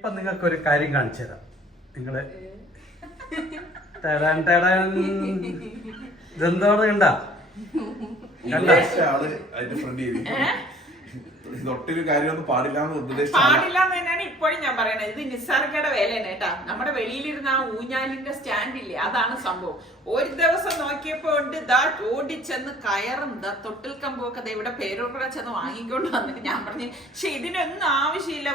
ഇപ്പൊ നിങ്ങൾക്ക് ഒരു കാര്യം കാണിച്ചു തരാം. നിങ്ങള് ഇതെന്തോന്ന് കണ്ട തൊട്ടൊരു കാര്യമൊന്നും പാടില്ലാന്ന് തന്നെയാണ് ഇപ്പോഴും ഞാൻ പറയണത്. ഇത് നിസ്സാർക്കയുടെ വേലയാണ് കേട്ടാ. നമ്മുടെ വെളിയിലിരുന്ന ആ ഊഞ്ഞാലിന്റെ സ്റ്റാൻഡില്ലേ, അതാണ് സംഭവം. ഒരു ദിവസം നോക്കിയപ്പോ ഉണ്ട് ദാ ഓടിച്ചെന്ന് കയറും തൊട്ടിൽ കമ്പൊക്കെ ഇവിടെ പേരൂർക്കട ചെന്ന് വാങ്ങിക്കൊണ്ട് വന്നിട്ട് ഞാൻ പറഞ്ഞു, പക്ഷെ ഇതിനൊന്നും ആവശ്യമില്ല,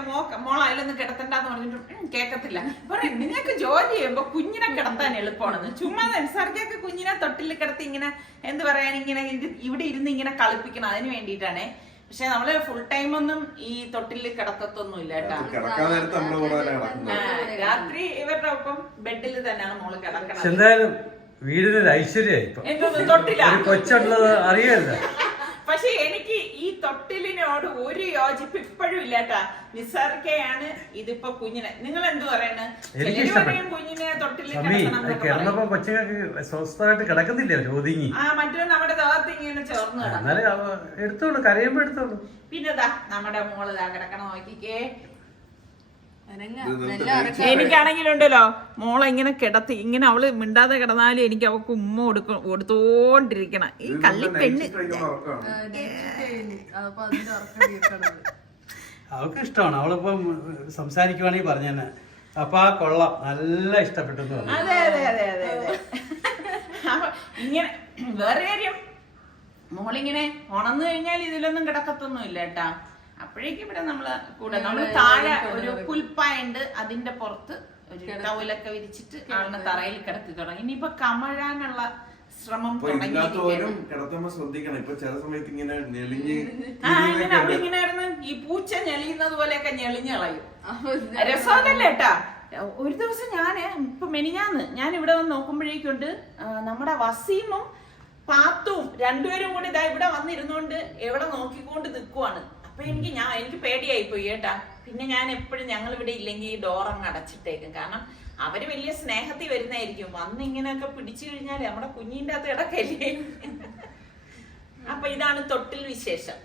മോൾ അതിലൊന്നും കിടത്തണ്ടെന്ന് പറഞ്ഞിട്ട് കേൾക്കത്തില്ല. പറയും നിങ്ങൾക്ക് ജോലി ചെയ്യുമ്പോ കുഞ്ഞിനെ കിടത്താൻ എളുപ്പമാണെന്ന്. ചുമ്മാ നിസ്സാർക്കൊക്കെ കുഞ്ഞിനെ തൊട്ടിൽ കിടത്തി ഇങ്ങനെ എന്ത് പറയാൻ ഇങ്ങനെ ഇവിടെ ഇരുന്ന് ഇങ്ങനെ കളിപ്പിക്കണം, അതിന് വേണ്ടിയിട്ടാണേ. പക്ഷെ നമ്മള് ഫുൾ ടൈം ഒന്നും ഈ തൊട്ടില് കിടക്കത്തൊന്നും ഇല്ല കേട്ടാ. രാത്രി ഇവരുടെ ഒപ്പം ബെഡിൽ തന്നെയാണ് മോള് കിടക്കണത്. എന്തായാലും വീടിനൊരു ഐശ്വര്യായി തൊട്ടില്ല കൊച്ചുള്ളത് അറിയല്ല. പക്ഷെ എനിക്ക് ഈ തൊട്ടിലിനോട് ഒരു യോജിപ്പ് ഇപ്പോഴും ഇല്ലാട്ടാ. നിസ്സാർക്കയാണ് ഇതിപ്പോ കുഞ്ഞിനെ. നിങ്ങൾ എന്ത് പറയണേ? കുഞ്ഞിനെ തൊട്ടിൽ കിടന്നപ്പോ കൊച്ചുങ്ങൾക്ക് സ്വസ്ഥമായിട്ട് കിടക്കുന്നില്ല ഒതുങ്ങി. മറ്റൊരു നമ്മുടെ ദേഹത്ത് ഇങ്ങനെ ചേർന്ന് എടുത്തോളൂ, കരയുമ്പോ എടുത്തോളൂ. പിന്നെതാ നമ്മുടെ മോള് കിടക്കണം നോക്കിക്കേ. എനിക്കാണെങ്കിലുണ്ടല്ലോ മോളെ ഇങ്ങനെ കിടത്തി ഇങ്ങനെ അവള് മിണ്ടാതെ കിടന്നാലും എനിക്ക് അവൾക്ക് ഉമ്മ കൊടുത്തോണ്ടിരിക്കണം. ഈ കള്ളി പെണ്ണ് അവൾക്ക് ഇഷ്ടമാണ്. അവളിപ്പം സംസാരിക്കുവാണെങ്കിൽ പറഞ്ഞു തന്നെ അപ്പൊ ആ കൊള്ളാം, നല്ല ഇഷ്ടപ്പെട്ടു. അതെ അതെ അതെ അതെ അതെ. ഇങ്ങനെ വേറെ കാര്യം, മോളിങ്ങനെ ഉണന്നു കഴിഞ്ഞാൽ ഇതിലൊന്നും കിടക്കത്തൊന്നും ഇല്ല കേട്ടാ. അപ്പോഴേക്കും ഇവിടെ നമ്മള് താഴെ ഒരു പുൽപ്പായുണ്ട്, അതിന്റെ പുറത്ത് ഒരു ടവലൊക്കെ വിരിച്ചിട്ട് ആളിനെ തറയിൽ കിടത്തി തുടങ്ങി. ഇനിയിപ്പൊ കമഴാനുള്ള ശ്രമം അവളിങ്ങനെയായിരുന്നു ഈ പൂച്ച ഞെളിയുന്നത് പോലെയൊക്കെ ഞെളിഞ്ഞ് കളയും. രസമല്ലേ കേട്ടാ. ഒരു ദിവസം ഇപ്പൊ മെനിഞ്ഞാന്ന് ഞാൻ ഇവിടെ വന്ന് നോക്കുമ്പോഴേക്കുണ്ട് നമ്മുടെ വസീമും പാത്തും രണ്ടുപേരും കൂടി ഇതാ ഇവിടെ വന്നിരുന്നോണ്ട് എവിടെ നോക്കിക്കൊണ്ട് നിൽക്കുവാണ്. അപ്പൊ എനിക്ക് പേടിയായി പോയി കേട്ടാ. പിന്നെ ഞാൻ എപ്പോഴും ഞങ്ങൾ ഇവിടെ ഇല്ലെങ്കിൽ ഈ ഡോറങ്ങ് അടച്ചിട്ടേക്കും. കാരണം അവര് വലിയ സ്നേഹത്തിൽ വരുന്നതായിരിക്കും. വന്ന് ഇങ്ങനെയൊക്കെ പിടിച്ചു കഴിഞ്ഞാല് നമ്മുടെ കുഞ്ഞിന്റെ അകത്ത് കിടക്കല്ലേ. അപ്പൊ ഇതാണ് തൊട്ടിൽ വിശേഷം.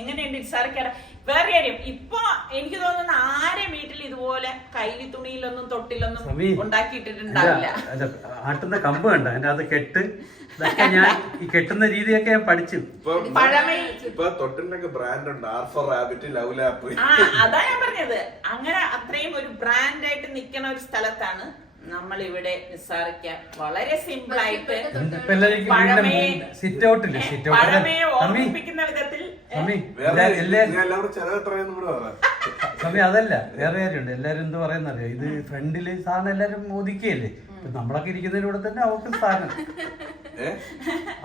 എങ്ങനെയുണ്ട് നിസ്സാർക്കട? വേറെ കാര്യം, ഇപ്പൊ എനിക്ക് തോന്നുന്ന ആരെ വീട്ടിൽ ഇതുപോലെ കൈലി തുണിയിലൊന്നും തൊട്ടിലൊന്നും ഉണ്ടാക്കിയിട്ടിട്ടുണ്ടാവില്ല. ആട്ടുന്ന കമ്പ് കണ്ട അതിന്റെ അത് കെട്ട് ഞാൻ ഈ കെട്ടുന്ന രീതിയൊക്കെ ഞാൻ പഠിച്ചു. അതാ ഞാൻ പറഞ്ഞത്. അങ്ങനെ അത്രയും ഒരു ബ്രാൻഡായിട്ട് നിൽക്കുന്ന ഒരു സ്ഥലത്താണ് നമ്മളിവിടെ നിസ്സാറിക്ക. വളരെ സിമ്പിൾ ആയിട്ട് പഴമയെ ഓർമ്മിപ്പിക്കുന്ന വിധത്തിൽ. സമയം അതല്ല, വേറെ കാര്യമുണ്ട്. എല്ലാരും എന്ത് പറയുന്നറിയോ, ഇത് ഫ്രണ്ടില് സാധനം എല്ലാരും ഒതുക്കിയല്ലേ. നമ്മളൊക്കെ ഇരിക്കുന്നതിലൂടെ തന്നെ അവർക്ക് സ്ഥാനം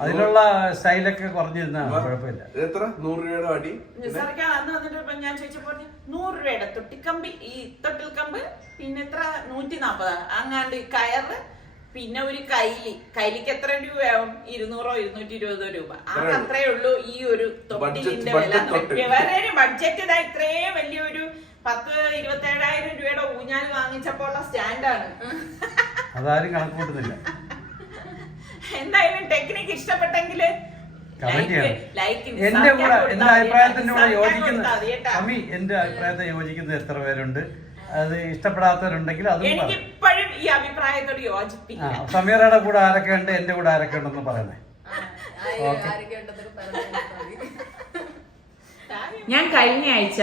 അതിലുള്ള സ്റ്റൈലൊക്കെ കുറഞ്ഞിരുന്നാണ് കുഴപ്പമില്ല. എത്ര 100 രൂപയുടെ അടി നിസ്സാർക്കാണ് അന്ന് വന്നിട്ട് ഞാൻ ചോദിച്ചപ്പോ 100 രൂപയുടെ തൊട്ടിക്കമ്പി, ഈ തൊട്ടിൽ കമ്പ്, പിന്നെ എത്ര 140 അങ്ങാണ്ട് കയറ്, പിന്നെ ഒരു കൈലിക്ക് എത്ര രൂപയാവും? 200 220 രൂപ. അത്രേ ഉള്ളൂ ഈ ഒരു തൊട്ടിലിന്റെ വില. വേറെ ബഡ്ജറ്റ് ഇതാ ഇത്രയും വലിയൊരു 10-27,000 രൂപയുടെ ഊഞ്ഞാൽ വാങ്ങിച്ചപ്പോ ഉള്ള സ്റ്റാൻഡാണ്. അതാരും കണക്ക് കൂട്ടുന്നില്ല. എന്തായാലും ടെക്നിക്ക് ഇഷ്ടപ്പെട്ടെങ്കിൽ എന്റെ അഭിപ്രായത്തിന്റെ കൂടെ യോജിക്കുന്ന എന്റെ അഭിപ്രായത്തെ യോജിക്കുന്ന എത്ര പേരുണ്ട്? അത് ഇഷ്ടപ്പെടാത്തവരുണ്ടെങ്കിൽ അതും എനിക്കിപ്പോഴും ഈ അഭിപ്രായത്തോട് യോജിപ്പില്ല. സമീറയുടെ കൂടെ ആരൊക്കെ ഉണ്ട്, എന്റെ കൂടെ ആരൊക്കെ ഉണ്ടെന്ന് പറയണേ. ഞാൻ കഴിഞ്ഞ ആഴ്ച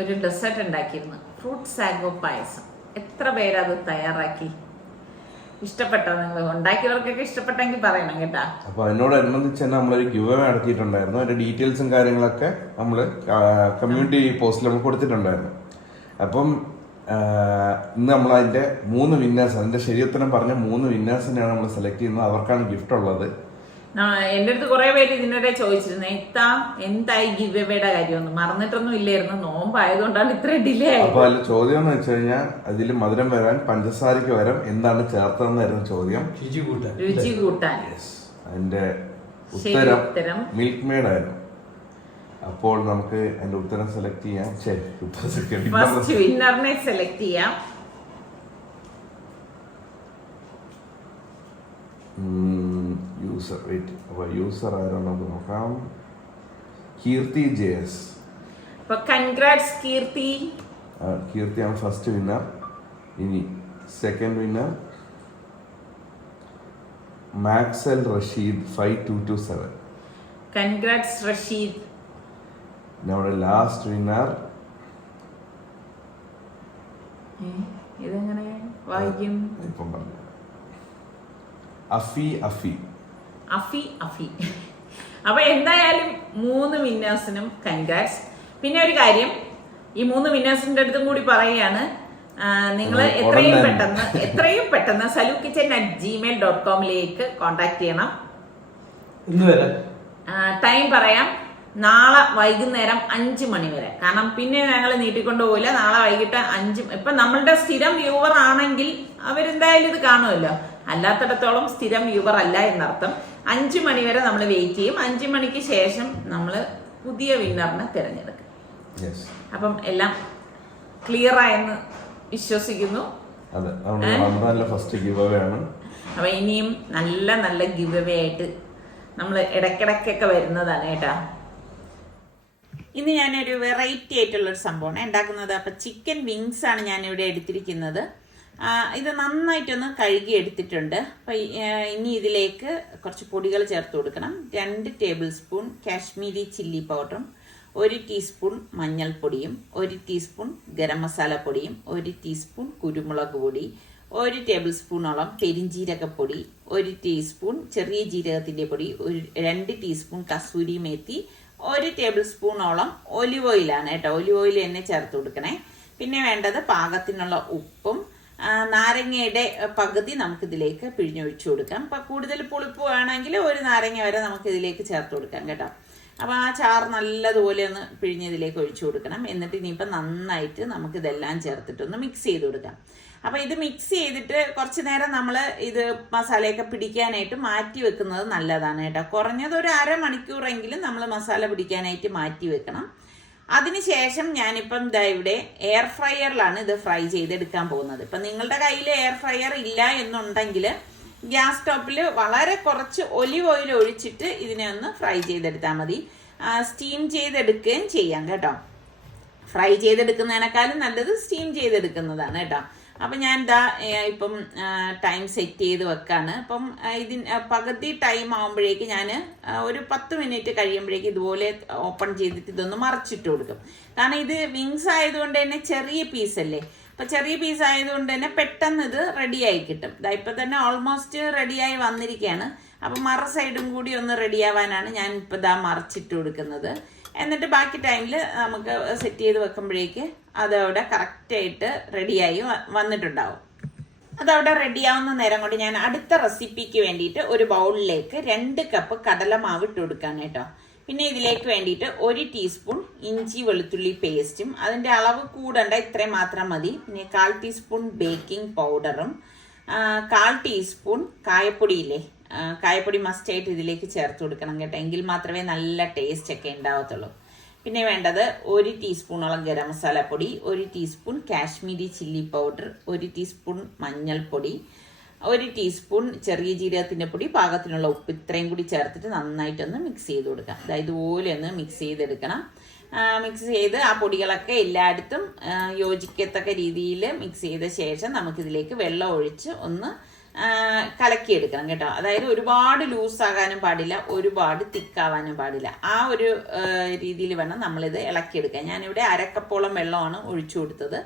ഒരു ഡെസേർട്ട് ഉണ്ടാക്കിയിരുന്നു, ഫ്രൂട്ട് സാഗോ പായസം. എത്ര പേരത് തയ്യാറാക്കി? ഇഷ്ടപ്പെട്ടോ? നിങ്ങൾ ഉണ്ടാക്കിയവർക്കൊക്കെ ഇഷ്ടപ്പെട്ടെങ്കിൽ പറയണം കേട്ടാ. അപ്പൊ അതിനോടനുബന്ധിച്ച് തന്നെ നമ്മളൊരു ഗിവ് അവേ നടത്തിയിട്ടുണ്ടായിരുന്നു. അതിന്റെ ഡീറ്റെയിൽസും കാര്യങ്ങളൊക്കെ നമ്മള് കമ്മ്യൂണിറ്റി പോസ്റ്റിൽ നമ്മൾ കൊടുത്തിട്ടുണ്ടായിരുന്നു. അപ്പം ഇന്ന് നമ്മൾ അതിന്റെ 3 വിന്നേഴ്സ്, അതിന്റെ ശരിയുത്തരം പറഞ്ഞ 3 വിന്നേഴ്സിനെയാണ് നമ്മൾ സെലക്ട് ചെയ്യുന്നത്. അവർക്കാണ് ഗിഫ്റ്റ് ഉള്ളത്. എന്റെ അടുത്ത് കുറെ പേര് ഇതിനിടെ ചോദിച്ചിരുന്നു, എന്തായി ഗിവ് അവേയുടെ കാര്യമൊന്നും മറന്നിട്ടൊന്നും ഇല്ലായിരുന്നു. നോമ്പായതുകൊണ്ടാണ് ഇത്ര ഡിലേ ആയത്. അപ്പൊ അതിൽ ചോദ്യം എന്ന് വെച്ച് കഴിഞ്ഞാൽ അതിൽ മധുരം വരാൻ പഞ്ചസാരക്ക് വരാൻ എന്താണ് ചേർത്തതെന്നായിരുന്നു ചോദ്യം. രുചി കൂട്ടാൻ. അതിന്റെ ഉത്തരം മിൽക്ക് മെയ്ഡ് ആയിരുന്നു. അപ്പോൾ നമുക്ക് അതിന്റെ ഉത്തരം സെലക്ട് ചെയ്യാം. ഫസ്റ്റ് വിന്നറിനെ സെലക്ട് ചെയ്യാം. യൂസർ ആരാണെന്ന് നോക്കാം. കീർത്തി JS. കൺഗ്രാറ്റ്സ് കീർത്തി. കീർത്തിയാണ് ഫസ്റ്റ് വിന്നർ. ഇനി സെക്കൻഡ് വിന്നർ മാക്സൽ റഷീദ് 5227. കൺഗ്രാറ്റ്സ് റഷീദ്. നമ്മുടെ ലാസ്റ്റ് വിന്നർ ഇതെങ്ങനെ വായിക്കും? ഇപ്പം പറഞ്ഞു അഫി. അപ്പൊ എന്തായാലും 3 വിന്നേഴ്സിനും കൺഗ്രാറ്റ്സ്. പിന്നെ ഒരു കാര്യം, ഈ 3 വിന്നേഴ്സിന്റെ അടുത്തും കൂടി പറയുകയാണ്, നിങ്ങൾ എത്രയും പെട്ടെന്ന് salukitchen@gmail.com കോണ്ടാക്ട് ചെയ്യണം. ടൈം പറയാം, നാളെ വൈകുന്നേരം 5 മണി വരെ. കാരണം പിന്നെ ഞങ്ങൾ നീട്ടിക്കൊണ്ടു പോയില്ല. നാളെ വൈകിട്ട് 5. ഇപ്പൊ നമ്മളുടെ സ്ഥിരം വ്യൂവർ ആണെങ്കിൽ അവരെന്തായാലും ഇത് കാണുമല്ലോ. അല്ലാത്തിടത്തോളം സ്ഥിരം വ്യൂവർ അല്ല എന്നർത്ഥം. 5 മണി വരെ നമ്മൾ വെയിറ്റ് ചെയ്യും. 5 മണിക്ക് ശേഷം നമ്മൾ പുതിയ വിന്നറിനെ തിരഞ്ഞെടുക്കും. അപ്പം എല്ലാം ക്ലിയർ ആയെന്ന് വിശ്വസിക്കുന്നു. അപ്പൊ ഇനിയും നല്ല നല്ല ഗിവ് അവേ ആയിട്ട് നമ്മൾ ഇടയ്ക്കിടയ്ക്കൊക്കെ വരുന്നതാണ് കേട്ടാ. ഇന്ന് ഞാനൊരു വെറൈറ്റി ആയിട്ടുള്ളൊരു സംഭവമാണ് ഉണ്ടാക്കുന്നത്. അപ്പം ചിക്കൻ വിങ്സ് ആണ് ഞാനിവിടെ എടുത്തിരിക്കുന്നത്. ഇത് നന്നായിട്ടൊന്ന് കഴുകി എടുത്തിട്ടുണ്ട്. അപ്പം ഇനി ഇതിലേക്ക് കുറച്ച് പൊടികൾ ചേർത്ത് കൊടുക്കണം. 2 ടേബിൾ സ്പൂൺ കാശ്മീരി ചില്ലി പൗഡറും 1 ടീസ്പൂൺ മഞ്ഞൾപ്പൊടിയും 1 ടീസ്പൂൺ ഗരം മസാല പൊടിയും 1 ടീസ്പൂൺ കുരുമുളക് പൊടി, 1 ടേബിൾ സ്പൂണോളം പെരിഞ്ജീരകപ്പൊടി, 1 ടീസ്പൂൺ ചെറിയ ജീരകത്തിൻ്റെ പൊടി, 2 ടീസ്പൂൺ കസൂരി മേത്തി, 1 ടേബിൾ സ്പൂണോളം ഒലിവ് ഓയിലാണ് കേട്ടോ. ഒലിവ് ഓയിൽ തന്നെ ചേർത്ത് കൊടുക്കണേ. പിന്നെ വേണ്ടത് പാകത്തിനുള്ള ഉപ്പും നാരങ്ങയുടെ പകുതി നമുക്കിതിലേക്ക് പിഴിഞ്ഞൊഴിച്ചു കൊടുക്കാം. അപ്പം കൂടുതൽ പുളിപ്പ് വേണമെങ്കിൽ 1 നാരങ്ങ വരെ നമുക്കിതിലേക്ക് ചേർത്ത് കൊടുക്കാം കേട്ടോ. അപ്പോൾ ആ ചാറ് നല്ലതുപോലെ ഒന്ന് പിഴിഞ്ഞതിലേക്ക് ഒഴിച്ചു കൊടുക്കണം. എന്നിട്ട് ഇനിയിപ്പോൾ നന്നായിട്ട് നമുക്കിതെല്ലാം ചേർത്തിട്ടൊന്ന് മിക്സ് ചെയ്ത് കൊടുക്കാം. അപ്പോൾ ഇത് മിക്സ് ചെയ്തിട്ട് കുറച്ച് നേരം നമ്മൾ ഇത് മസാലയൊക്കെ പിടിക്കാനായിട്ട് മാറ്റി വെക്കുന്നത് നല്ലതാണ് കേട്ടോ. കുറഞ്ഞത് ഒരു അരമണിക്കൂറെങ്കിലും നമ്മൾ മസാല പിടിക്കാനായിട്ട് മാറ്റി വെക്കണം. അതിനുശേഷം ഞാനിപ്പം ഇതാ ഇവിടെ എയർ ഫ്രയറിലാണ് ഇത് ഫ്രൈ ചെയ്തെടുക്കാൻ പോകുന്നത്. ഇപ്പം നിങ്ങളുടെ കയ്യിൽ എയർ ഫ്രയർ ഇല്ല എന്നുണ്ടെങ്കിൽ ഗ്യാസ് സ്റ്റോപ്പിൽ വളരെ കുറച്ച് ഒലിവ് ഓയിൽ ഒഴിച്ചിട്ട് ഇതിനെ ഒന്ന് ഫ്രൈ ചെയ്തെടുത്താൽ മതി. സ്റ്റീം ചെയ്തെടുക്കുകയും ചെയ്യാം കേട്ടോ. ഫ്രൈ ചെയ്തെടുക്കുന്നതിനേക്കാളും നല്ലത് സ്റ്റീം ചെയ്തെടുക്കുന്നതാണ് കേട്ടോ. അപ്പം ഞാൻ ഇതാ ഇപ്പം ടൈം സെറ്റ് ചെയ്ത് വെക്കാണ്. അപ്പം പകുതി ടൈം ആകുമ്പോഴേക്ക് ഞാൻ ഒരു 10 മിനിറ്റ് കഴിയുമ്പോഴേക്ക് ഇതുപോലെ ഓപ്പൺ ചെയ്തിട്ട് ഇതൊന്ന് മറിച്ചിട്ട് കൊടുക്കും. കാരണം ഇത് വിങ്സ് ആയതുകൊണ്ട് തന്നെ ചെറിയ പീസല്ലേ. അപ്പം ചെറിയ പീസ് ആയതുകൊണ്ട് തന്നെ പെട്ടെന്ന് ഇത് റെഡിയായി കിട്ടും. ഇപ്പം തന്നെ ഓൾമോസ്റ്റ് റെഡിയായി വന്നിരിക്കുകയാണ്. അപ്പം മറ സൈഡും കൂടി ഒന്ന് റെഡിയാവാനാണ് ഞാൻ ഇപ്പോൾ ഇതാ മറിച്ചിട്ട് കൊടുക്കുന്നത്. എന്നിട്ട് ബാക്കി ടൈമിൽ നമുക്ക് സെറ്റ് ചെയ്ത് വെക്കുമ്പോഴേക്ക് അതവിടെ കറക്റ്റായിട്ട് റെഡിയായി വന്നിട്ടുണ്ടാവും. അതവിടെ റെഡിയാവുന്ന നേരം കൊണ്ട് ഞാൻ അടുത്ത റെസിപ്പിക്ക് വേണ്ടിയിട്ട് ഒരു ബൗളിലേക്ക് 2 കപ്പ് കടലമാവ് ഇട്ട് കൊടുക്കാൻ കേട്ടോ. പിന്നെ ഇതിലേക്ക് വേണ്ടിയിട്ട് 1 ടീസ്പൂൺ ഇഞ്ചി വെളുത്തുള്ളി പേസ്റ്റും, അതിൻ്റെ അളവ് കൂടണ്ട, ഇത്രയും മാത്രം മതി. പിന്നെ 1/4 ടീസ്പൂൺ ബേക്കിംഗ് പൗഡറും 1/4 ടീസ്പൂൺ കായപ്പൊടിയില്ലേ, കായപ്പൊടി മസ്റ്റായിട്ട് ഇതിലേക്ക് ചേർത്ത് കൊടുക്കണം കേട്ടോ. എങ്കിൽ മാത്രമേ നല്ല ടേസ്റ്റ് ഒക്കെ ഉണ്ടാവത്തുള്ളൂ. പിന്നെ വേണ്ടത് 1 ടീസ്പൂണോളം ഗരം മസാലപ്പൊടി, 1 teaspoon Kashmiri chilli powder, 1 teaspoon മഞ്ഞൾപ്പൊടി, 1 ടീസ്പൂൺ ചെറിയ ജീരകത്തിൻ്റെ പൊടി, പാകത്തിനുള്ള ഉപ്പ്, ഇത്രയും കൂടി ചേർത്തിട്ട് നന്നായിട്ടൊന്ന് മിക്സ് ചെയ്ത് കൊടുക്കാം. ഇതുപോലെ ഒന്ന് മിക്സ് ചെയ്തെടുക്കണം. മിക്സ് ചെയ്ത് ആ പൊടികളൊക്കെ എല്ലായിടത്തും യോജിക്കത്തക്ക രീതിയിൽ മിക്സ് ചെയ്ത ശേഷം നമുക്കിതിലേക്ക് വെള്ളം ഒഴിച്ച് ഒന്ന് കലക്കിയെടുക്കണം കേട്ടോ. അതായത് ഒരുപാട് ലൂസാകാനും പാടില്ല, ഒരുപാട് തിക്കാവാനും പാടില്ല. ആ ഒരു രീതിയിൽ വേണം നമ്മളിത് ഇളക്കിയെടുക്കാൻ. ഞാനിവിടെ 1/2 കപ്പോളം വെള്ളമാണ് ഒഴിച്ചു കൊടുത്തത്.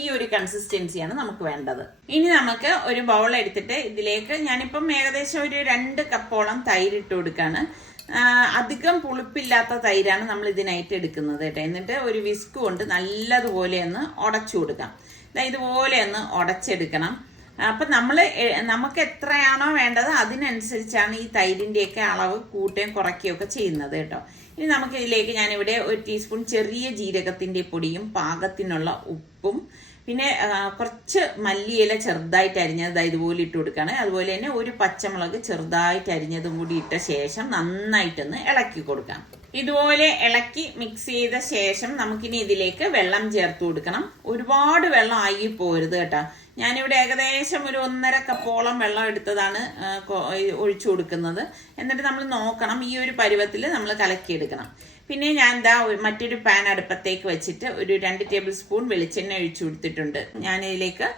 ഈ ഒരു കൺസിസ്റ്റൻസിയാണ് നമുക്ക് വേണ്ടത്. ഇനി നമുക്ക് ഒരു ബൗൾ എടുത്തിട്ട് ഇതിലേക്ക് ഞാനിപ്പം ഏകദേശം ഒരു 2 കപ്പോളം തൈര് ഇട്ട് കൊടുക്കാണ്. അധികം പുളിപ്പില്ലാത്ത തൈരാണ് നമ്മൾ ഇതിനായിട്ട് എടുക്കുന്നത് കേട്ടോ. എന്നിട്ട് ഒരു വിസ്ക് കൊണ്ട് നല്ലതുപോലെ ഒന്ന് ഉടച്ചു കൊടുക്കാം. ഇതുപോലെ ഒന്ന് ഉടച്ചെടുക്കണം. അപ്പം നമുക്ക് എത്രയാണോ വേണ്ടത് അതിനനുസരിച്ചാണ് ഈ തൈരിൻ്റെയൊക്കെ അളവ് കൂട്ടുകയും കുറയ്ക്കുകയും ഒക്കെ ചെയ്യുന്നത് കേട്ടോ. ഇനി നമുക്ക് ഇതിലേക്ക് ഞാനിവിടെ 1 ടീസ്പൂൺ ചെറിയ ജീരകത്തിൻ്റെ പൊടിയും പാകത്തിനുള്ള ഉപ്പും പിന്നെ കുറച്ച് മല്ലിയില ചെറുതായിട്ട് അരിഞ്ഞത് ഇതുപോലെ ഇട്ട് കൊടുക്കുകയാണ്. അതുപോലെ തന്നെ 1 പച്ചമുളക് ചെറുതായിട്ട് അരിഞ്ഞതും കൂടി ഇട്ട ശേഷം നന്നായിട്ടൊന്ന് ഇളക്കി കൊടുക്കാം. ഇതുപോലെ ഇളക്കി മിക്സ് ചെയ്ത ശേഷം നമുക്കിനി ഇതിലേക്ക് വെള്ളം ചേർത്ത് കൊടുക്കണം. ഒരുപാട് വെള്ളം ആയി പോരുത് കേട്ടോ. ഞാനിവിടെ ഏകദേശം ഒരു 1.5 കപ്പോളം വെള്ളം എടുത്തതാണ് ഒഴിച്ചു കൊടുക്കുന്നത്. എന്നിട്ട് നമ്മൾ നോക്കണം, ഈ ഒരു പരുവത്തിൽ നമ്മൾ കലക്കിയെടുക്കണം. പിന്നെ ഞാൻ എന്താ മറ്റൊരു പാൻ അടുപ്പത്തേക്ക് വെച്ചിട്ട് ഒരു 2 ടേബിൾ സ്പൂൺ വെളിച്ചെണ്ണ ഒഴിച്ചു കൊടുത്തിട്ടുണ്ട്. ഞാനിതിലേക്ക്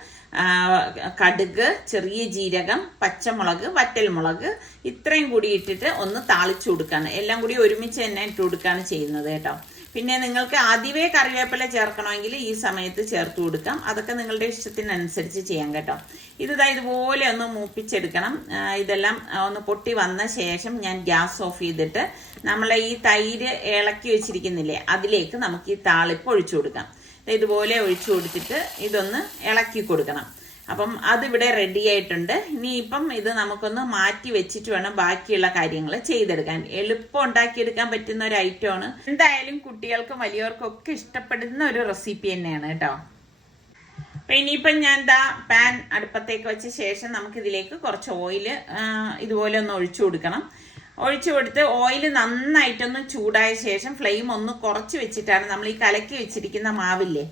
കടുക്, ചെറിയ ജീരകം, പച്ചമുളക്, വറ്റൽമുളക് ഇത്രയും കൂടി ഇട്ടിട്ട് ഒന്ന് താളിച്ചു കൊടുക്കാണ്. എല്ലാം കൂടി ഒരുമിച്ച് തന്നെ ഇട്ട് കൊടുക്കുകയാണ് ചെയ്യുന്നത് കേട്ടോ. പിന്നെ നിങ്ങൾക്ക് ആദ്യമേ കറിവേപ്പില ചേർക്കണമെങ്കിൽ ഈ സമയത്ത് ചേർത്ത് കൊടുക്കാം. അതൊക്കെ നിങ്ങളുടെ ഇഷ്ടത്തിനനുസരിച്ച് ചെയ്യാം കേട്ടോ. ഇതുപോലെ ഒന്ന് മൂപ്പിച്ചെടുക്കണം. ഇതെല്ലാം ഒന്ന് പൊട്ടി വന്ന ശേഷം ഞാൻ ഗ്യാസ് ഓഫ് ചെയ്തിട്ട് നമ്മളെ ഈ തൈര് ഇളക്കി വെച്ചിരിക്കുന്നില്ലേ അതിലേക്ക് നമുക്ക് ഈ താളിപ്പ് ഒഴിച്ചു കൊടുക്കാം. ഇതുപോലെ ഒഴിച്ചു കൊടുത്തിട്ട് ഇതൊന്ന് ഇളക്കി കൊടുക്കണം. അപ്പം അതിവിടെ റെഡി ആയിട്ടുണ്ട്. ഇനിയിപ്പം ഇത് നമുക്കൊന്ന് മാറ്റി വെച്ചിട്ട് വേണം ബാക്കിയുള്ള കാര്യങ്ങൾ ചെയ്തെടുക്കാൻ. എളുപ്പം ഉണ്ടാക്കിയെടുക്കാൻ പറ്റുന്ന ഒരു ഐറ്റമാണ്. എന്തായാലും കുട്ടികൾക്കും വലിയവർക്കും ഒക്കെ ഇഷ്ടപ്പെടുന്ന ഒരു റെസിപ്പി തന്നെയാണ് കേട്ടോ. അപ്പൊ ഇനിയിപ്പം ഞാൻ പാൻ അടുപ്പത്തേക്ക് വെച്ച ശേഷം നമുക്കിതിലേക്ക് കുറച്ച് ഓയിൽ ഇതുപോലെ ഒന്ന് ഒഴിച്ചു കൊടുക്കണം. ഒഴിച്ചു കൊടുത്ത് ഓയിൽ നന്നായിട്ടൊന്ന് ചൂടായ ശേഷം ഫ്ലെയിം ഒന്ന് കുറച്ച് വെച്ചിട്ടാണ് നമ്മൾ ഈ കലക്കി വെച്ചിരിക്കുന്ന മാവില്ലേ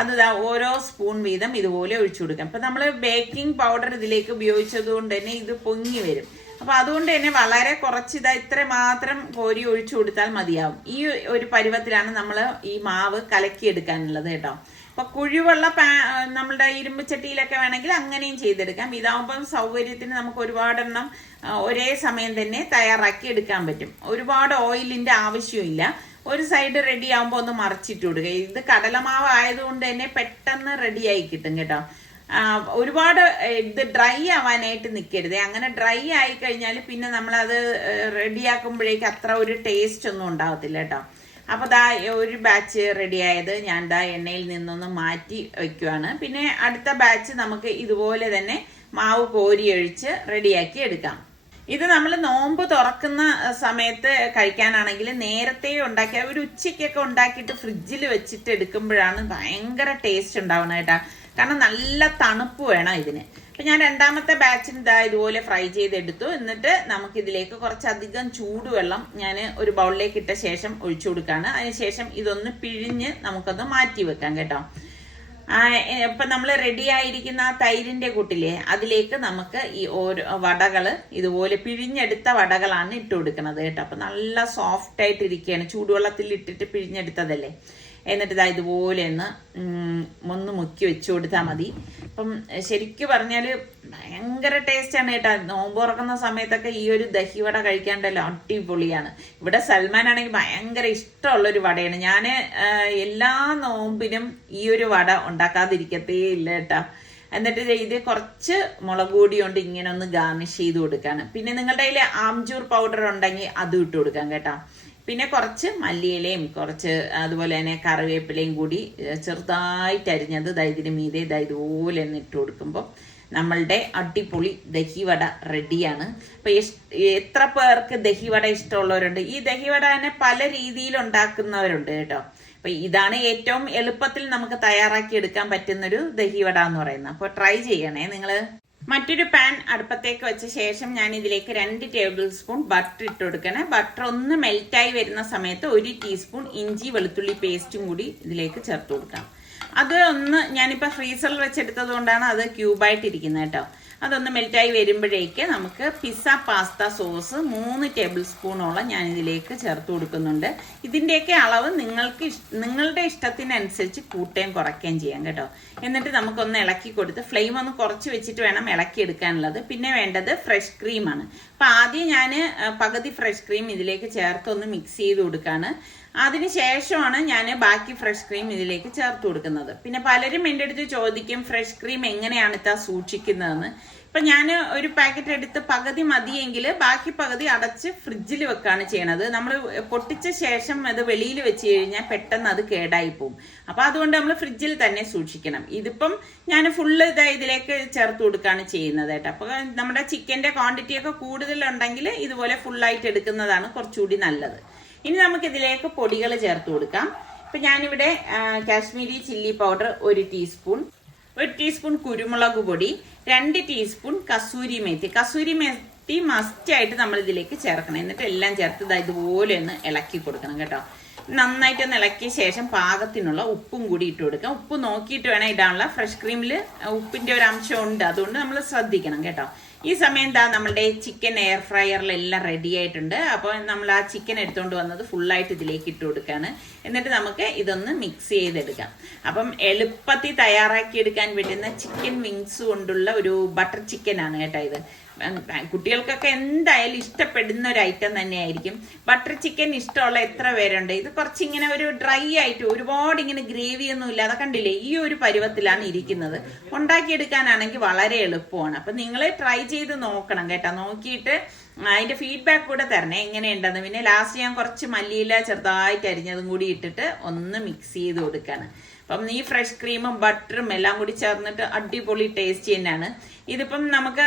അത് ഓരോ സ്പൂൺ വീതം ഇതുപോലെ ഒഴിച്ചു കൊടുക്കാം. അപ്പൊ നമ്മൾ ബേക്കിംഗ് പൗഡർ ഇതിലേക്ക് ഉപയോഗിച്ചത് കൊണ്ട് തന്നെ ഇത് പൊങ്ങി വരും. അപ്പൊ അതുകൊണ്ട് തന്നെ വളരെ കുറച്ച് ഇത്ര മാത്രം കോരി ഒഴിച്ചു കൊടുത്താൽ മതിയാവും. ഈ ഒരു പരുവത്തിലാണ് നമ്മൾ ഈ മാവ് കലക്കിയെടുക്കാനുള്ളത് കേട്ടോ. അപ്പൊ കുഴിവുള്ള നമ്മളുടെ ഇരുമ്പ് ചട്ടിയിലൊക്കെ വേണമെങ്കിൽ അങ്ങനെയും ചെയ്തെടുക്കാം. ഇതാവുമ്പം സൗകര്യത്തിന് നമുക്ക് ഒരുപാടെണ്ണം ഒരേ സമയം തന്നെ തയ്യാറാക്കി എടുക്കാൻ പറ്റും. ഒരുപാട് ഓയിലിന്റെ ആവശ്യമില്ല. ഒരു സൈഡ് റെഡി ആകുമ്പോൾ ഒന്ന് മറിച്ചിട്ട് കൊടുക്കുക. ഇത് കടലമാവ് ആയതുകൊണ്ട് തന്നെ പെട്ടെന്ന് റെഡിയായി കിട്ടും കേട്ടോ. ഒരുപാട് ഇത് ഡ്രൈ ആവാനായിട്ട് നിൽക്കരുത്. അങ്ങനെ ഡ്രൈ ആയി കഴിഞ്ഞാൽ പിന്നെ നമ്മളത് റെഡിയാക്കുമ്പോഴേക്ക് അത്ര ഒരു ടേസ്റ്റ് ഒന്നും ഉണ്ടാവത്തില്ല കേട്ടോ. അപ്പൊ ഒരു ബാച്ച് റെഡി ആയത് ഞാൻ എണ്ണയിൽ നിന്നൊന്ന് മാറ്റി വെക്കുവാണ്. പിന്നെ അടുത്ത ബാച്ച് നമുക്ക് ഇതുപോലെ തന്നെ മാവ് കോരിയൊഴിച്ച് റെഡിയാക്കി എടുക്കാം. ഇത് നമ്മൾ നോമ്പ് തുറക്കുന്ന സമയത്ത് കഴിക്കാനാണെങ്കിൽ നേരത്തെ ഉണ്ടാക്കിയ ഒരു ഉച്ചയ്ക്കൊക്കെ ഉണ്ടാക്കിയിട്ട് ഫ്രിഡ്ജിൽ വെച്ചിട്ട് എടുക്കുമ്പോഴാണ് ഭയങ്കര ടേസ്റ്റ് ഉണ്ടാവുന്നത് കേട്ടാ. കാരണം നല്ല തണുപ്പ് വേണം ഇതിന്. അപ്പൊ ഞാൻ രണ്ടാമത്തെ ബാച്ചിന് ഇതുപോലെ ഫ്രൈ ചെയ്തെടുത്തു. എന്നിട്ട് നമുക്കിതിലേക്ക് കുറച്ചധികം ചൂടുവെള്ളം ഞാൻ ഒരു ബൗളിലേക്ക് ഇട്ട ശേഷം ഒഴിച്ചു കൊടുക്കാണ്. അതിനുശേഷം ഇതൊന്ന് പിഴിഞ്ഞ് നമുക്കൊന്ന് മാറ്റി വെക്കാം കേട്ടോ. ഇപ്പൊ നമ്മൾ റെഡി ആയിരിക്കുന്ന ആ തൈരിന്റെ കൂട്ടില്ലേ അതിലേക്ക് നമുക്ക് ഈ ഓരോ വടകള് ഇതുപോലെ പിഴിഞ്ഞെടുത്ത വടകളാണ് ഇട്ട് കൊടുക്കുന്നത് കേട്ടോ. അപ്പൊ നല്ല സോഫ്റ്റ് ആയിട്ട് ഇരിക്കുകയാണ്. ചൂടുവെള്ളത്തിൽ ഇട്ടിട്ട് പിഴിഞ്ഞെടുത്തതല്ലേ. എന്നിട്ട് ഇതുപോലെ ഒന്ന് മുക്കി വെച്ചു കൊടുത്താൽ മതി. അപ്പം ശരിക്കും പറഞ്ഞാല് ഭയങ്കര ടേസ്റ്റാണ് കേട്ടോ. നോമ്പ് തുറക്കുന്ന സമയത്തൊക്കെ ഈ ഒരു ദഹിവട കഴിക്കാണ്ടല്ലോ അടിപൊളിയാണ്. ഇവിടെ സൽമാനാണെങ്കിൽ ഭയങ്കര ഇഷ്ടമുള്ളൊരു വടയാണ്. ഞാൻ എല്ലാ നോമ്പിനും ഈ ഒരു വട ഉണ്ടാക്കാതിരിക്കത്തേ ഇല്ല കേട്ടോ. എന്നിട്ട് ഇത് കുറച്ച് മുളക് പൊടി കൊണ്ട് ഇങ്ങനെ ഒന്ന് ഗാർണിഷ് ചെയ്ത് കൊടുക്കാണ്. പിന്നെ നിങ്ങളുടെ കയ്യിൽ ആംചൂർ പൗഡർ ഉണ്ടെങ്കിൽ അതും ഇട്ട് കൊടുക്കാം കേട്ടോ. പിന്നെ കുറച്ച് മല്ലിയിലയും കുറച്ച് അതുപോലെ തന്നെ കറിവേപ്പിലയും കൂടി ചെറുതായിട്ട് അരിഞ്ഞത് ഇതിന് മീതെ ഇതുപോലെ ഒന്ന് ഇട്ട് കൊടുക്കുമ്പോൾ നമ്മളുടെ അടിപൊളി ദഹിവട റെഡിയാണ്. അപ്പൊ എത്ര പേർക്ക് ദഹിവട ഇഷ്ടമുള്ളവരുണ്ട്. ഈ ദഹിവട തന്നെ പല രീതിയിൽ ഉണ്ടാക്കുന്നവരുണ്ട് കേട്ടോ. അപ്പൊ ഇതാണ് ഏറ്റവും എളുപ്പത്തിൽ നമുക്ക് തയ്യാറാക്കി എടുക്കാൻ പറ്റുന്നൊരു ദഹിവട എന്ന് പറയുന്നത്. അപ്പൊ ട്രൈ ചെയ്യണേ നിങ്ങള്. മറ്റൊരു പാൻ അടുപ്പത്തേക്ക് വെച്ച ശേഷം ഞാൻ ഇതിലേക്ക് 2 ടേബിൾ സ്പൂൺ ബട്ടർ ഇട്ട് കൊടുക്കണേ. ബട്ടർ ഒന്ന് മെൽറ്റായി വരുന്ന സമയത്ത് 1 ടീസ്പൂൺ ഇഞ്ചി വെളുത്തുള്ളി പേസ്റ്റും കൂടി ഇതിലേക്ക് ചേർത്ത് കൊടുക്കാം. അത് ഒന്ന് ഞാനിപ്പോൾ ഫ്രീസറിൽ വെച്ചെടുത്തത് കൊണ്ടാണ് അത് ക്യൂബായിട്ടിരിക്കുന്നത് കേട്ടോ. അതൊന്ന് മെൽറ്റായി വരുമ്പോഴേക്ക് നമുക്ക് പിസ്സ പാസ്ത സോസ് 3 ടേബിൾ സ്പൂണോളം ഞാൻ ഇതിലേക്ക് ചേർത്ത് കൊടുക്കുന്നുണ്ട്. ഇതിൻ്റെയൊക്കെ അളവ് നിങ്ങളുടെ ഇഷ്ടത്തിനനുസരിച്ച് കൂട്ടുകയും കുറയ്ക്കുകയും ചെയ്യാം കേട്ടോ. എന്നിട്ട് നമുക്കൊന്ന് ഇളക്കി കൊടുത്ത് ഫ്ലെയിം ഒന്ന് കുറച്ച് വെച്ചിട്ട് വേണം ഇളക്കി എടുക്കാനുള്ളത്. പിന്നെ വേണ്ടത് ഫ്രഷ് ക്രീമാണ്. അപ്പം ആദ്യം ഞാൻ പകുതി ഫ്രഷ് ക്രീം ഇതിലേക്ക് ചേർത്തൊന്ന് മിക്സ് ചെയ്ത് കൊടുക്കുകയാണ്. അതിനുശേഷമാണ് ഞാൻ ബാക്കി ഫ്രഷ് ക്രീം ഇതിലേക്ക് ചേർത്ത് കൊടുക്കുന്നത്. പിന്നെ പലരും എൻ്റെ അടുത്ത് ചോദിക്കും ഫ്രഷ് ക്രീം എങ്ങനെയാണ് സൂക്ഷിക്കുന്നതെന്ന്. ഇപ്പൊ ഞാൻ ഒരു പാക്കറ്റ് എടുത്ത് പകുതി മതിയെങ്കിൽ ബാക്കി പകുതി അടച്ച് ഫ്രിഡ്ജിൽ വെക്കാണ് ചെയ്യണത്. നമ്മൾ പൊട്ടിച്ച ശേഷം അത് വെളിയിൽ വെച്ച് കഴിഞ്ഞാൽ പെട്ടെന്ന് അത് കേടായി പോകും. അപ്പൊ അതുകൊണ്ട് നമ്മൾ ഫ്രിഡ്ജിൽ തന്നെ സൂക്ഷിക്കണം. ഇതിപ്പം ഞാൻ ഫുള്ള് ഇതിലേക്ക് ചേർത്ത് കൊടുക്കുകയാണ് ചെയ്യുന്നത് കേട്ടോ. അപ്പൊ നമ്മുടെ ചിക്കന്റെ ക്വാണ്ടിറ്റി ഒക്കെ കൂടുതലുണ്ടെങ്കിൽ ഇതുപോലെ ഫുള്ളായിട്ട് എടുക്കുന്നതാണ് കുറച്ചുകൂടി നല്ലത്. ഇനി നമുക്ക് ഇതിലേക്ക് പൊടികൾ ചേർത്ത് കൊടുക്കാം. ഇപ്പൊ ഞാനിവിടെ Kashmiri chilli powder 1 teaspoon, 1 teaspoon കുരുമുളക് പൊടി, 2 ടീസ്പൂൺ കസൂരി മേത്തി മസ്റ്റ് ആയിട്ട് നമ്മൾ ഇതിലേക്ക് ചേർക്കണം. എന്നിട്ട് എല്ലാം ചേർത്ത് ഇതുപോലെ ഒന്ന് ഇളക്കി കൊടുക്കണം കേട്ടോ. നന്നായിട്ടൊന്ന് ഇളക്കിയ ശേഷം പാകത്തിനുള്ള ഉപ്പും കൂടി ഇട്ട് കൊടുക്കാം. ഉപ്പ് നോക്കിയിട്ട് വേണം ഇടാനുള്ള. ഫ്രഷ് ക്രീമിൽ ഉപ്പിന്റെ ഒരു അംശം ഉണ്ട്, അതുകൊണ്ട് നമ്മൾ ശ്രദ്ധിക്കണം കേട്ടോ. ഈ സമയം എന്താ നമ്മളുടെ ചിക്കൻ എയർ ഫ്രയറിലെല്ലാം റെഡി ആയിട്ടുണ്ട്. അപ്പോൾ നമ്മൾ ആ ചിക്കൻ എടുത്തുകൊണ്ട് വന്നത് ഫുള്ളായിട്ട് ഇതിലേക്ക് ഇട്ട് കൊടുക്കുകയാണ്. എന്നിട്ട് നമുക്ക് ഇതൊന്ന് മിക്സ് ചെയ്തെടുക്കാം. അപ്പം എളുപ്പത്തിൽ തയ്യാറാക്കിയെടുക്കാൻ പറ്റുന്ന ചിക്കൻ വിങ്സ് കൊണ്ടുള്ള ഒരു ബട്ടർ ചിക്കനാണ് കേട്ടോ ഇത്. കുട്ടികൾക്കൊക്കെ എന്തായാലും ഇഷ്ടപ്പെടുന്ന ഒരു ഐറ്റം തന്നെയായിരിക്കും. ബട്ടർ ചിക്കൻ ഇഷ്ടമുള്ള എത്ര പേരുണ്ട്? ഇത് കുറച്ചിങ്ങനെ ഒരു ഡ്രൈ ആയിട്ട് ഒരുപാട് ഇങ്ങനെ ഗ്രേവി ഒന്നും ഇല്ലാതെ കണ്ടില്ലേ, ഈ ഒരു പരുവത്തിലാണ് ഇരിക്കുന്നത്. ഉണ്ടാക്കിയെടുക്കാനാണെങ്കിൽ വളരെ എളുപ്പമാണ്. അപ്പം നിങ്ങൾ ട്രൈ ചെയ്ത് നോക്കണം കേട്ടോ. നോക്കിയിട്ട് അതിന്റെ ഫീഡ്ബാക്ക് കൂടെ തരണേ എങ്ങനെയുണ്ടെന്ന്. പിന്നെ ലാസ്റ്റ് ഞാൻ കുറച്ച് മല്ലിയില ചെറുതായിട്ട് അരിഞ്ഞതും കൂടി ഇട്ടിട്ട് ഒന്ന് മിക്സ് ചെയ്ത് കൊടുക്കാണ്. അപ്പം ഈ ഫ്രഷ് ക്രീമും ബട്ടറും എല്ലാം കൂടി ചേർന്നിട്ട് അടിപൊളി ടേസ്റ്റ് തന്നെയാണ്. ഇതിപ്പം നമുക്ക്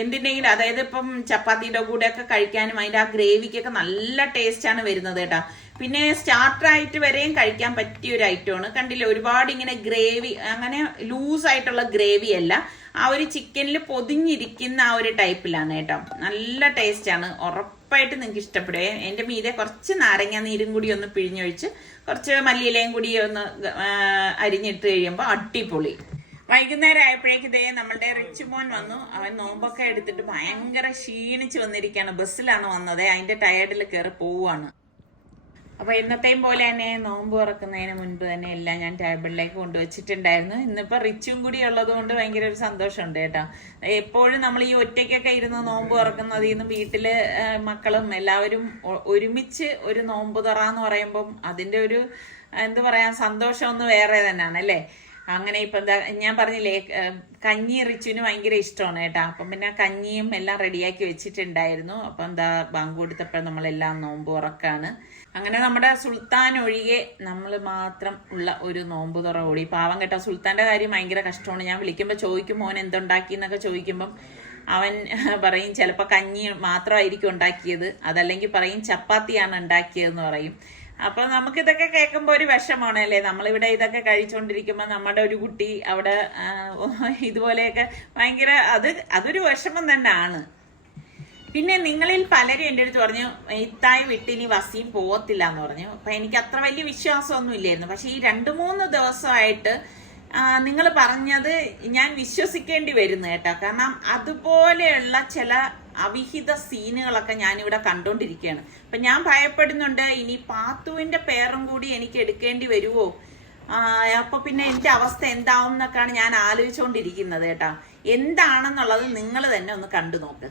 എന്തിൻ്റെങ്കിലും, അതായത് ഇപ്പം ചപ്പാത്തിയുടെ കൂടെയൊക്കെ കഴിക്കാനും അതിൻ്റെ ആ ഗ്രേവിക്കൊക്കെ നല്ല ടേസ്റ്റാണ് വരുന്നത് കേട്ടോ. പിന്നെ സ്റ്റാർട്ടറായിട്ട് വരെയും കഴിക്കാൻ പറ്റിയ ഒരു ഐറ്റമാണ്. കണ്ടില്ലേ, ഒരുപാട് ഇങ്ങനെ ഗ്രേവി, അങ്ങനെ ലൂസായിട്ടുള്ള ഗ്രേവി അല്ല, ആ ഒരു ചിക്കനിൽ പൊതിഞ്ഞിരിക്കുന്ന ആ ഒരു ടൈപ്പിലാണ് കേട്ടോ. നല്ല ടേസ്റ്റാണ്, ഉറപ്പായിട്ട് നിങ്ങൾക്ക് ഇഷ്ടപ്പെടുവേ. എൻ്റെ മീതെ കുറച്ച് നാരങ്ങ നീരും കൂടി ഒന്ന് പിഴിഞ്ഞൊഴിച്ച് കുറച്ച് മല്ലിയിലയും കൂടി ഒന്ന് അരിഞ്ഞിട്ട് കഴിയുമ്പോൾ അടിപൊളി. വൈകുന്നേരം ആയപ്പോഴേക്ക് ഇതേ നമ്മളുടെ റിച്ച് മോൻ വന്നു. അവൻ നോമ്പൊക്കെ എടുത്തിട്ട് ഭയങ്കര ക്ഷീണിച്ച് വന്നിരിക്കുകയാണ്. ബസ്സിലാണ് വന്നത്, അതിന്റെ ടയർഡിൽ കയറി പോവുകയാണ്. അപ്പൊ എന്നത്തെയും പോലെ തന്നെ നോമ്പ് തുറക്കുന്നതിന് മുൻപ് തന്നെ എല്ലാം ഞാൻ ടേബിളിലേക്ക് കൊണ്ടുവച്ചിട്ടുണ്ടായിരുന്നു. ഇന്നിപ്പോ റിച്ചും കൂടി ഉള്ളത് കൊണ്ട് ഭയങ്കര ഒരു സന്തോഷമുണ്ട് കേട്ടോ. എപ്പോഴും നമ്മൾ ഈ ഒറ്റയ്ക്കൊക്കെ ഇരുന്ന് നോമ്പ് തുറക്കുന്നതിൽ നിന്നും വീട്ടില് മക്കളും എല്ലാവരും ഒരുമിച്ച് ഒരു നോമ്പ് തുറ എന്ന് പറയുമ്പം അതിന്റെ ഒരു എന്താ പറയാ സന്തോഷം ഒന്ന് വേറെ തന്നെയാണ് അല്ലേ. അങ്ങനെ ഇപ്പൊ എന്താ ഞാൻ പറഞ്ഞില്ലേ, കഞ്ഞി റിച്ചുവിന് ഭയങ്കര ഇഷ്ടമാണ് കേട്ടോ. അപ്പം പിന്നെ കഞ്ഞിയും എല്ലാം റെഡിയാക്കി വെച്ചിട്ടുണ്ടായിരുന്നു. അപ്പം എന്താ ബാങ്ക് കൊടുത്തപ്പോൾ നമ്മളെല്ലാം നോമ്പ് തുറക്കാണ്. അങ്ങനെ നമ്മുടെ സുൽത്താൻ ഒഴികെ നമ്മൾ മാത്രം ഉള്ള ഒരു നോമ്പ് തുറ ഓടി. പാവം കേട്ടോ, സുൽത്താന്റെ കാര്യം ഭയങ്കര കഷ്ടമാണ്. ഞാൻ വിളിക്കുമ്പോൾ ചോദിക്കും മോൻ എന്തുണ്ടാക്കി എന്നൊക്കെ ചോദിക്കുമ്പം അവൻ പറയും ചിലപ്പോൾ കഞ്ഞി മാത്രമായിരിക്കും ഉണ്ടാക്കിയത്, അതല്ലെങ്കിൽ പറയും ചപ്പാത്തിയാണ് ഉണ്ടാക്കിയതെന്ന് പറയും. അപ്പൊ നമുക്കിതൊക്കെ കേൾക്കുമ്പോൾ ഒരു വിഷമാണ് അല്ലേ. നമ്മളിവിടെ ഇതൊക്കെ കഴിച്ചുകൊണ്ടിരിക്കുമ്പോൾ നമ്മുടെ ഒരു കുട്ടി അവിടെ ഇതുപോലെയൊക്കെ ഭയങ്കര അതൊരു വിഷമം തന്നെയാണ്. പിന്നെ നിങ്ങളിൽ പലരും എൻ്റെ അടുത്ത് പറഞ്ഞു ഇത്തായി വിട്ട് ഇനി വസീം പോകത്തില്ല എന്ന് പറഞ്ഞു. അപ്പൊ എനിക്ക് അത്ര വലിയ വിശ്വാസമൊന്നും ഇല്ലായിരുന്നു. പക്ഷെ ഈ 2-3 ദിവസമായിട്ട് നിങ്ങൾ പറഞ്ഞത് ഞാൻ വിശ്വസിക്കേണ്ടി വരുന്നു കേട്ടോ. കാരണം അതുപോലെയുള്ള ചില അവിഹിത സീനുകളൊക്കെ ഞാനിവിടെ കണ്ടോണ്ടിരിക്കുകയാണ്. അപ്പൊ ഞാൻ ഭയപ്പെടുന്നുണ്ട് ഇനി പാത്തുവിന്റെ പേരും കൂടി എനിക്ക് എടുക്കേണ്ടി വരുമോ, അപ്പൊ പിന്നെ എന്റെ അവസ്ഥ എന്താവും എന്നൊക്കെയാണ് ഞാൻ ആലോചിച്ചുകൊണ്ടിരിക്കുന്നത് കേട്ടോ. എന്താണെന്നുള്ളത് നിങ്ങൾ തന്നെ ഒന്ന് കണ്ടു നോക്ക്.